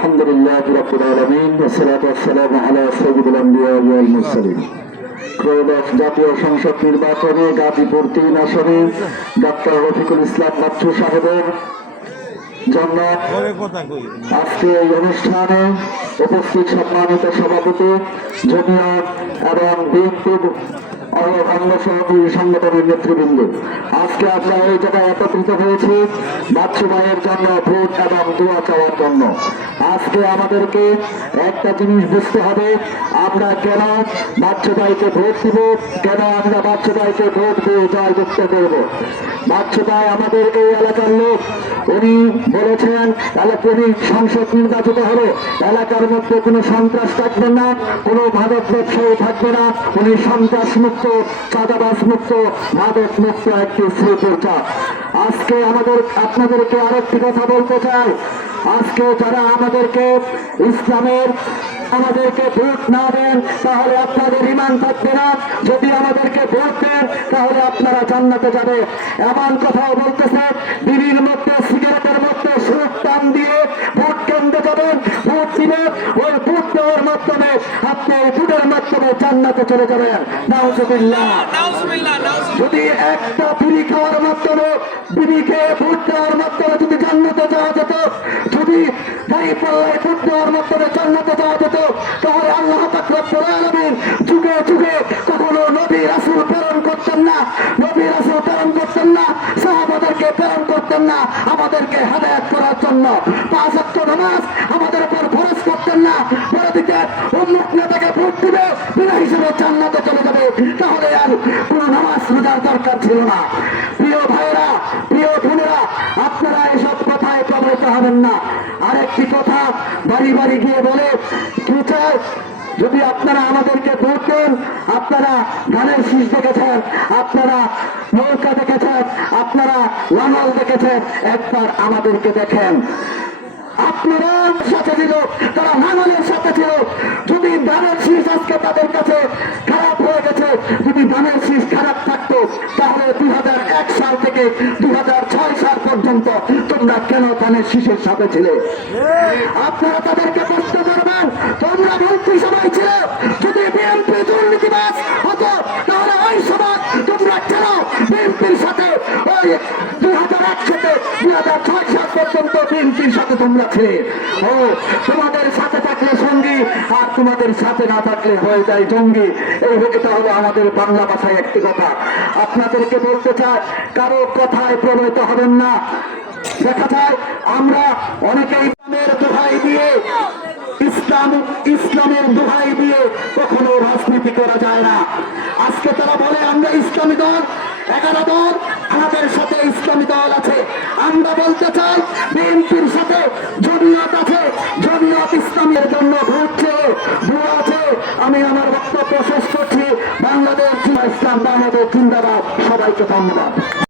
আলহামদুলিল্লাহ রাব্বিল আলামিন ওয়াসসালাতু ওয়াসসালামু আলা সাইয়্যিদিল আমবিয়া ওয়াল মুরসালিন। ত্রয়োদশ জাতীয় সংসদ নির্বাচনে গাজীপুর ৩ আসনে ডক্টর রফিকুল ইসলাম বাচ্চু সাহেবের জন্য আজকে এই অনুষ্ঠানে উপস্থিত সম্মানিত সভাপতি, জুনিয়র এবং বিএনপির অঙ্গ সহযোগী সংগঠনের নেতৃবৃন্দ, আজকে আমরা এই জায়গায় একত্রিত হয়েছি বাচ্চু ভাইয়ের জন্য ভোট এবং দোয়া চাওয়ার জন্য। আজকে আমাদেরকে একটা জিনিস বুঝতে হবে, আমরা কেন বাচ্চু ভাইকে ভোট দিব, কেন আমরা বাচ্চু ভাইকে ভোট দিয়ে জয়যুক্ত করব। বাচ্চু ভাই আমাদের এই এলাকার লোক, উনি বলেছেন উনি সংসদ নির্বাচিত হলে এলাকার মধ্যে কোনো সন্ত্রাস থাকবে না, কোনো মাদক ব্যবসায়ী থাকবে না, উনি সন্ত্রাস মুক্ত, চাঁদাবাজ মুক্ত, মাদক মুক্ত একটি শ্রীচর্চা। আজকে আপনাদেরকে আরেকটি কথা বলতে চাই, আজকে যারা আমাদেরকে আমাদেরকে ভোট না দেন তাহলে আপনাদের ঈমান থাকবে না, যদি আমাদেরকে ভোট দেন তাহলে আপনারা জান্নাতে যাবে। এমন কথাও বলতেছে, বিড়ির মধ্যে সিগারেটের মধ্যে সুদ টান দিয়ে ভোট কেন্দ্রে যাবেন, ভোট দিবেন, ওই ভোট দেওয়ার মাধ্যমে আপনি ভোটের মাধ্যমে জান্নাতে চলে যাবেন। নাউজুবিল্লাহ। যদি একটা বিড়ি খাওয়ার মাধ্যমে, বিড়িকে ভোট দেওয়ার মাধ্যমে যদি জান্নাতে যাওয়া যেত, যদি দাঁড়িয়ে পাল্লায় ভোট দেওয়ার মাধ্যমে জান্নাতে যাওয়া যেত, তাহলে আল্লাহ পাক রব্বুল আলামিন যুগে যুগে কখনো নবী রাসূল প্রেরণ করতেন না, নবী রাসূল প্রেরণ করতেন না, সাহাবাদেরকে প্রেরণ করতেন না আমাদেরকে হেদায়েত করার জন্য। ৫ ওয়াক্ত নামাজ আমাদের উপর ফরজ করতেন না, বলে দিতেন অমুক নেতাকে ভোট দিবে, বিনা হিসেবে জান্নাতে চলে যাবে, তাহলে আর কোনো নামাজ রোজার দরকার ছিল না। প্রিয় ভাইরা, প্রিয় বোনেরা, আপনারা এসব কথায় প্রভাবিত হবেন না। আরেকটি কথা বাড়ি বাড়ি গিয়ে বলে কি চাই, যদি আপনারা আমাদেরকে ভোট দেন, আপনারা ধানের শীষ দেখেছেন, আপনারা নৌকা দেখেছেন, আপনারা লাঙল দেখেছেন, একবার আমাদেরকে দেখেন। আপনারা সাথে ছিল, তারা লাঙলের সাথে ছিল। যদি ধানের শীষ আজকে তাদের কাছে খারাপ হয়ে গেছে, যদি ধানের শীষ খারাপ থাকতো তাহলে 2001 সাল থেকে 2006 সাল পর্যন্ত তোমরা কেন ধানের শীষের সাথে ছিলে? আপনারা তাদেরকে প্রশ্ন করবেন, তোমরা মন্ত্রী সভায় ছিলে, যদি বিএনপি দুর্নীতিবাজ হতো তাহলে ওই সময় তোমরা কেন বিএনপির সাথে ওই 2001 থেকে 2006 সাল পর্যন্ত বিএনপির সাথে তোমরা ছিলে? ও, তোমাদের সাথে থাকলে সঙ্গী আর তোমাদের সাথে না থাকলে হয়ে যায় জঙ্গি। এটা হলো আমাদের বাংলা ভাষায় একটি কথা। আপনাদেরকে বলতে চাই, কারো কথায় প্রভাবিত হবেন না। দেখা যায় আমরা অনেকেই ইসলামের দোহাই দিয়ে, ইসলামের দোহাই দিয়ে কখনো রাজনীতি করা যায় না। আজকে তারা বলে আমরা ইসলামী দল, 11 দল, আমাদের সাথে ইসলামী দল আছে। আমরা বলতে চাই বিএনপির সাথে জমিয়ত আছে, জমিয়ত ইসলামের জন্য ঘুরছে, ভুয়া আছে। আমি আমার বক্তব্য শেষ করছি। বাংলাদেশ ইসলাম জিন্দাবাদ। সবাইকে ধন্যবাদ।